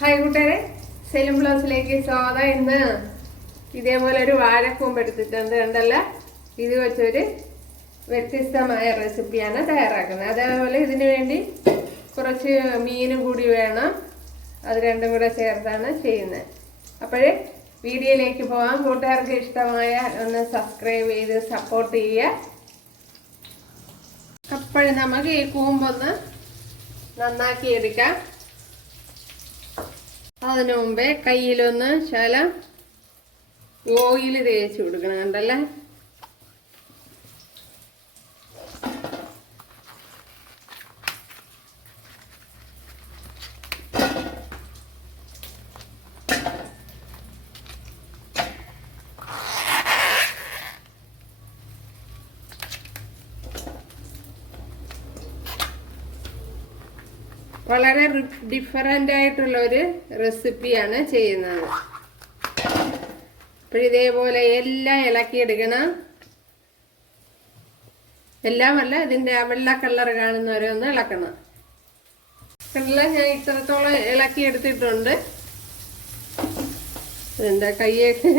Hi കൂട്ടുകാരെ. സെലും ബ്ലൗസിലേക്ക് സ്വാഗതം ഇന്ന് ഇതേപോലെ ഒരു വാഴക്കൂമ്പ് എടുത്തിട്ടുണ്ട് ഉണ്ടല്ല ഇത് വെച്ചൊരു വ്യത്യസ്തമായ റെസിപ്പിയാണ് തയ്യാറാക്കുന്നത്. അതേപോലെ ഇതിനു വേണ്ടി കുറച്ച് മീനും കൂടി വേണം. അത് രണ്ടും കൂടെ ചേർത്താണ് ചെയ്യുന്നത്. അപ്പോഴേ വീഡിയോയിലേക്ക് പോകാം കൂട്ടുകാർക്ക് ഇഷ്ടമായ ഒന്ന് സബ്സ്ക്രൈബ് ചെയ്ത് സപ്പോർട്ട് ചെയ്യുക. അപ്പോൾ നമുക്ക് ഈ കൂമ്പൊന്ന് നന്നാക്കി എടുക്കാം. അതിനു മുമ്പേ കയ്യിലൊന്ന് ശല ഓയിൽ തേച്ച് കൊടുക്കണം കണ്ടല്ലേ? വളരെ ഡിഫറന്റ് ആയിട്ടുള്ള ഒരു റെസിപ്പിയാണ് ചെയ്യുന്നത്. അപ്പോൾ ഇതേപോലെ എല്ലാം ഇളക്കിയെടുക്കണം. എല്ലാമല്ല ഇതിന്റെ ആ വെള്ള കളർ കാണുന്നവരൊന്ന് ഇളക്കണം. എല്ലാം ഞാൻ ഇത്രത്തോളം ഇളക്കി എടുത്തിട്ടുണ്ട് എന്റെ കയ്യൊക്കെ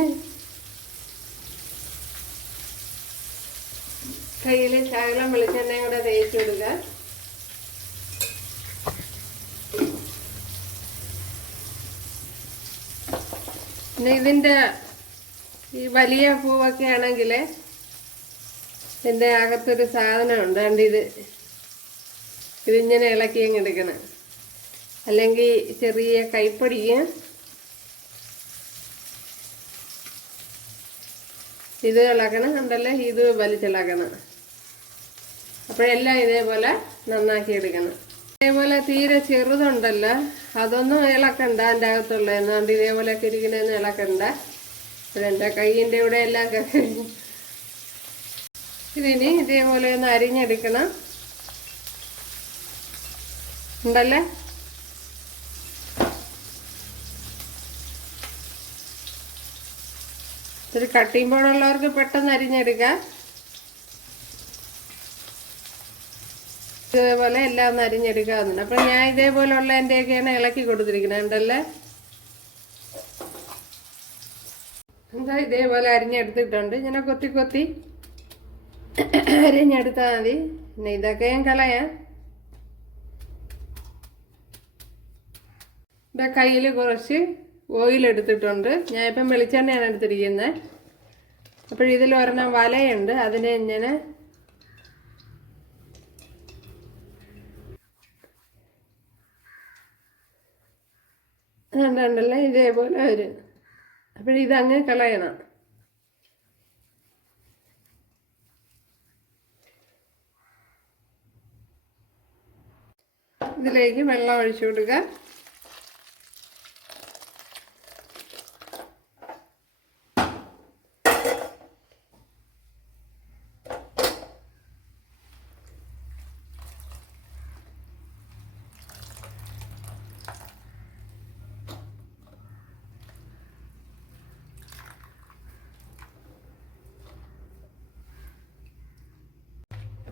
കയ്യിൽ ശകലം വെളിച്ചെണ്ണയും കൂടെ തേച്ച് കൊടുക്കുക. പിന്നെ ഇതിന്റെ ഈ വലിയ പൂവൊക്കെ ആണെങ്കിൽ ഇതിന്റെ അകത്തൊരു സാധനം ഉണ്ട് കണ്ട് ഇത് ഇതിങ്ങനെ ഇളക്കി അങ്ങ് എടുക്കണം. അല്ലെങ്കിൽ ചെറിയ കൈപ്പൊടിക്ക് ഇത് ഇളക്കണം. കണ്ടല്ലേ? ഇത് വലിച്ചിളക്കണം. അപ്പോഴെല്ലാം ഇതേപോലെ നന്നാക്കി എടുക്കണം. ഇതേപോലെ തീരെ ചെറുതുണ്ടല്ലോ. അതൊന്നും ഇളക്കണ്ട എന്റെ അകത്തുള്ള. എന്നാണ്ട് ഇതേപോലെ കിരിക്കണെന്ന് ഇളക്കണ്ട. എന്റെ കൈയിന്റെ ഇവിടെ എല്ലാം ഇതിനി ഇതേപോലെ ഒന്ന് അരിഞ്ഞെടുക്കണം. ഉണ്ടല്ലേ? ഒരു കട്ടിങ് ബോർഡുള്ളവർക്ക് പെട്ടെന്ന് അരിഞ്ഞെടുക്കാം. ഇതേപോലെ എല്ലാം ഒന്ന് അരിഞ്ഞെടുക്കാവുന്നുണ്ട് അപ്പം ഞാൻ ഇതേപോലുള്ള എന്റെയൊക്കെയാണ് ഇളക്കി കൊടുത്തിരിക്കുന്നത്. ഉണ്ടല്ലേ എന്താ ഇതേപോലെ അരിഞ്ഞെടുത്തിട്ടുണ്ട്. ഇങ്ങനെ കൊത്തി കൊത്തി അരിഞ്ഞെടുത്താൽ മതി. പിന്നെ ഇതൊക്കെ ഞാൻ കളയാം. ഇതാ കയ്യിൽ കുറച്ച് ഓയിൽ എടുത്തിട്ടുണ്ട്. ഇപ്പം വെളിച്ചെണ്ണയാണ് എടുത്തിരിക്കുന്നത്. അപ്പോൾ ഇതിൽ ഒരെണ്ണം വലയുണ്ട്. അതിനെ ഇങ്ങനെ ഉണ്ടല്ലേ ഇതേപോലെ വരും അപ്പോഴിതങ്ങ് കളയണം. ഇതിലേക്ക് വെള്ളം ഒഴിച്ചു കൊടുക്കുക.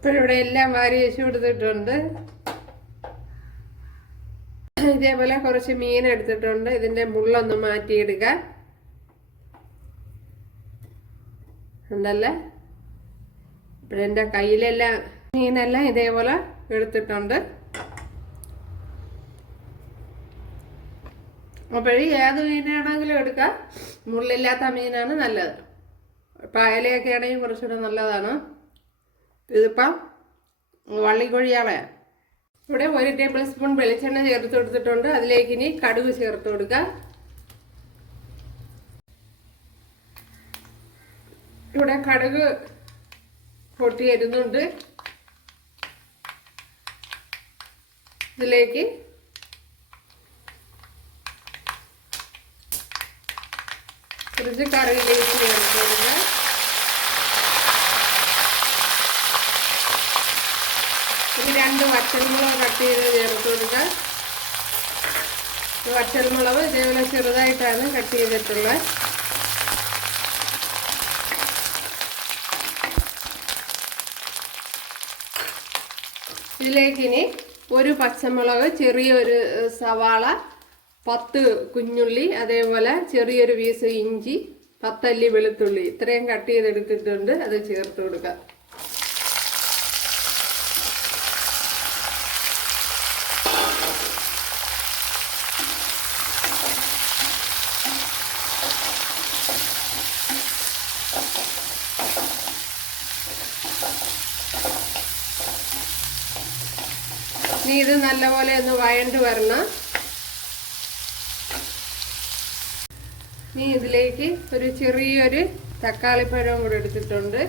അപ്പോൾ ഇവിടെ എല്ലാം വാരി വെച്ച് കൊടുത്തിട്ടുണ്ട്. ഇതേപോലെ കുറച്ച് മീൻ എടുത്തിട്ടുണ്ട്. ഇതിന്റെ മുള്ളൊന്ന് മാറ്റിയിടുക. ഉണ്ടല്ലേ? ഇപ്പോഴെന്റെ കയ്യിലെല്ലാം മീനെല്ലാം ഇതേപോലെ എടുത്തിട്ടുണ്ട്. അപ്പോഴേ ഏത് മീനാണെങ്കിലും എടുക്കാം. മുള്ളില്ലാത്ത മീനാണ് നല്ലത്. പായലയൊക്കെ ആണെങ്കിൽ കുറച്ചുകൂടെ നല്ലതാണ്. ഇതിപ്പം വള്ളിക്കൊഴിയാളെ. ഇവിടെ ഒരു ടേബിൾ സ്പൂൺ വെളിച്ചെണ്ണ ചേർത്ത് കൊടുത്തിട്ടുണ്ട്. അതിലേക്ക് ഇനി കടുക് ചേർത്ത് കൊടുക്കുക ഇവിടെ കടുക് പൊട്ടി വരുന്നുണ്ട്. ഇതിലേക്ക് കുറച്ച് കറിയിലേക്ക് ചേർത്ത് കൊടുക്കുക രണ്ട് വറ്റൽമുളക് കട്ട് ചെയ്ത് ചേർത്ത് കൊടുക്കാം. വറ്റൽമുളക് ഇതേപോലെ ചെറുതായിട്ടാണ് കട്ട് ചെയ്തിട്ടുള്ളത്. ഇതിലേക്കിനി ഒരു പച്ചമുളക് ചെറിയൊരു സവാള പത്ത് കുഞ്ഞുള്ളി അതേപോലെ ചെറിയൊരു പീസ് ഇഞ്ചി പത്തല്ലി വെളുത്തുള്ളി ഇത്രയും കട്ട് ചെയ്തെടുത്തിട്ടുണ്ട്. അത് ചേർത്ത് കൊടുക്കാം. ഇനി ഇത് നല്ലപോലെ ഒന്ന് വഴണ്ട് വരണം. ഇനി ഇതിലേക്ക് ഒരു ചെറിയൊരു തക്കാളിപ്പഴവും കൂടെ എടുത്തിട്ടുണ്ട്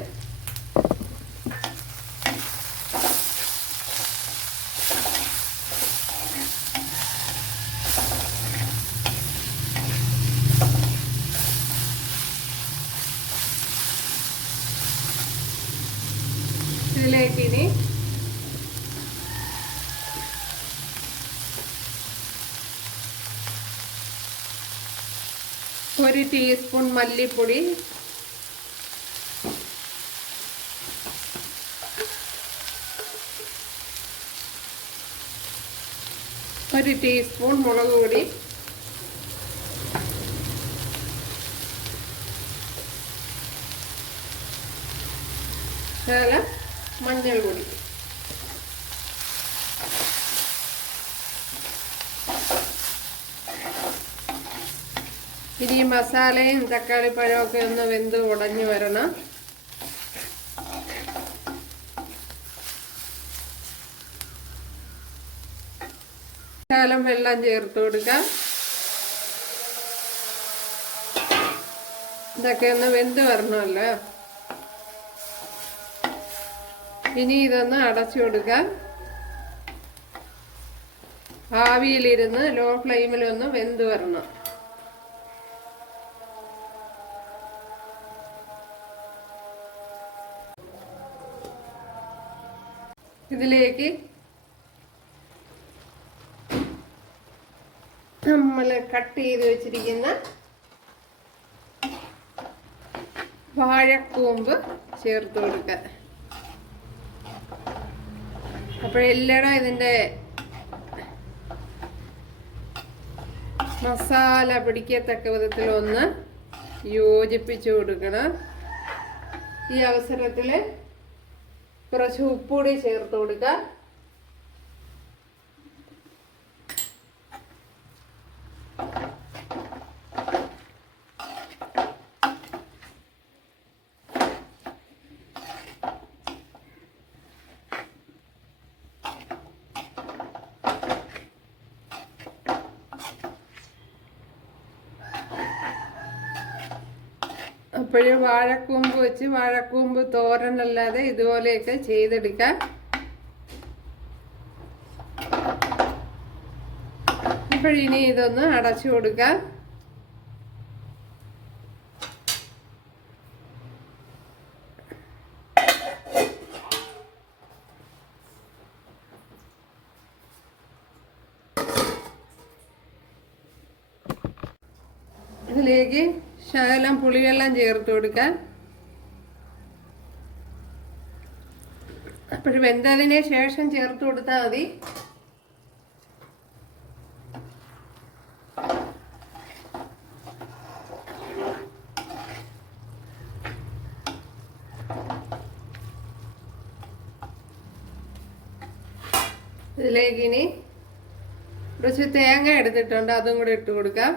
ഇതിലേക്ക് ഇനി ഒരു ടീസ്പൂൺ മല്ലിപ്പൊടി. ഒരു ടീസ്പൂൺ മുളക് പൊടി. മഞ്ഞൾ പൊടി. ഇനി മസാലയും തക്കാളി ഒക്കെ ഒന്ന് വെന്ത് ഉടഞ്ഞു വരണം. ശകലം വെള്ളം ചേർത്ത് കൊടുക്കാം. ഇതൊക്കെ ഒന്ന് വെന്ത് വരണമല്ലോ. ഇനി ഇതൊന്ന് അടച്ചു കൊടുക്കാം. ആവിയിലിരുന്ന് ലോ ഫ്ലെയിമിലൊന്ന് വെന്ത് വരണം. ഇതിലേക്ക് നമ്മൾ കട്ട് ചെയ്ത് വെച്ചിരിക്കുന്ന വാഴക്കൂമ്പ് ചേർത്ത് കൊടുക്കുക അപ്പോഴെല്ലാം ഇതിന്റെ മസാല പിടിക്കത്തക്ക വിധത്തിൽ ഒന്ന് യോജിപ്പിച്ച് കൊടുക്കണം. ഈ അവസരത്തിൽ കുറച്ച് ഉപ്പുകൂടി ചേർത്ത് കൊടുക്കുക. അപ്പോഴും വാഴക്കൂമ്പ് വെച്ച് വാഴക്കൂമ്പ് തോരനല്ലാതെ ഇതുപോലെയൊക്കെ ചെയ്തെടുക്കാം. ഇപ്പോഴിനി ഇതൊന്ന് അടച്ചു കൊടുക്കാം. ഇതിലേക്ക് ശകലം പുളിയെല്ലാം ചേർത്ത് കൊടുക്കാൻ. അപ്പോഴും വെന്തതിന് ശേഷം ചേർത്ത് കൊടുത്താൽ മതി. ഇതിലേക്ക് ഇനി കുറച്ച് തേങ്ങ എടുത്തിട്ടുണ്ട് അതും കൂടെ ഇട്ട് കൊടുക്കാം.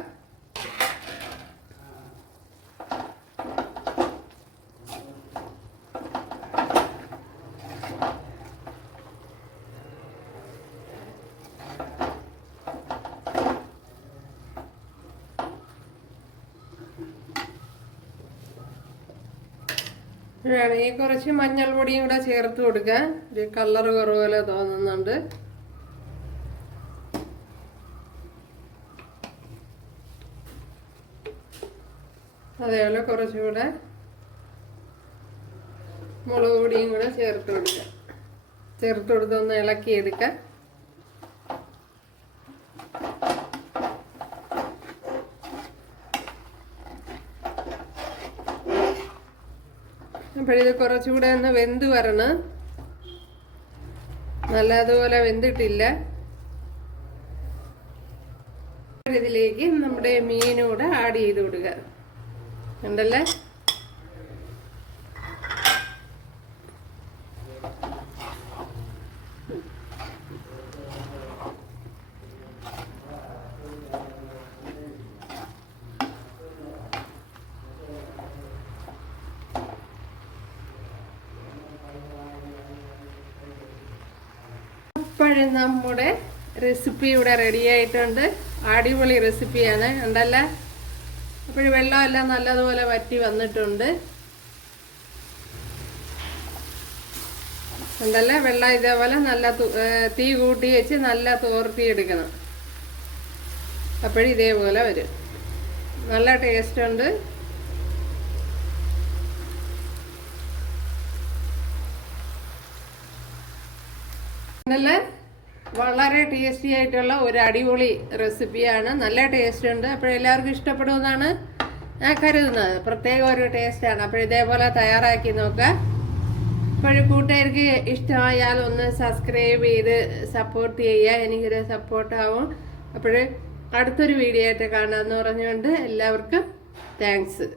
വേണമെങ്കിൽ കുറച്ച് മഞ്ഞൾ പൊടിയും കൂടെ ചേർത്ത് കൊടുക്കാൻ ഒരു കളർ കുറവുപോലെ തോന്നുന്നുണ്ട്. അതേപോലെ കുറച്ചുകൂടെ മുളക് പൊടിയും കൂടെ ചേർത്ത് കൊടുക്കാം ചേർത്ത് കൊടുത്തൊന്ന് ഇളക്കി ഇളക്കിയെടുക്കാം അപ്പോഴിത് കുറച്ചുകൂടെ ഒന്ന് വെന്ത് വരണം. നല്ലതുപോലെ വെന്തിട്ടില്ല. ഇതിലേക്ക് നമ്മുടെ മീനൂടെ ആഡ് ചെയ്ത് കൊടുക്കുക. ഉണ്ടല്ലേ അപ്പോഴും നമ്മുടെ റെസിപ്പി ഇവിടെ റെഡി ആയിട്ടുണ്ട്. അടിപൊളി റെസിപ്പിയാണ് ഉണ്ടല്ലേ അപ്പോഴും വെള്ളമെല്ലാം നല്ലതുപോലെ വറ്റി വന്നിട്ടുണ്ട്. ഉണ്ടല്ലേ വെള്ളം ഇതേപോലെ നല്ല തു- കൂട്ടി വെച്ച് നല്ല തോർത്തി എടുക്കണം അപ്പോഴും ഇതേപോലെ വരും. നല്ല ടേസ്റ്റ് ഉണ്ട്. നല്ല വളരെ ടേസ്റ്റി ആയിട്ടുള്ള ഒരു അടിപൊളി റെസിപ്പിയാണ് നല്ല ടേസ്റ്റ് ഉണ്ട്. അപ്പോൾ എല്ലാവർക്കും ഇഷ്ടപ്പെടുമെന്നാണ് ഞാൻ കരുതുന്നത്. പ്രത്യേക ഒരു ടേസ്റ്റാണ് അപ്പോൾ ഇതേപോലെ തയ്യാറാക്കി നോക്കുക. അപ്പോഴും കൂട്ടുകാർക്ക് ഇഷ്ടമായാൽ ഒന്ന് സബ്സ്ക്രൈബ് ചെയ്ത് സപ്പോർട്ട് ചെയ്യുക. എനിക്കൊരു സപ്പോർട്ടാവും അപ്പോൾ അടുത്തൊരു വീഡിയോ ആയിട്ട് കാണാമെന്ന് പറഞ്ഞുകൊണ്ട് എല്ലാവർക്കും താങ്ക്സ്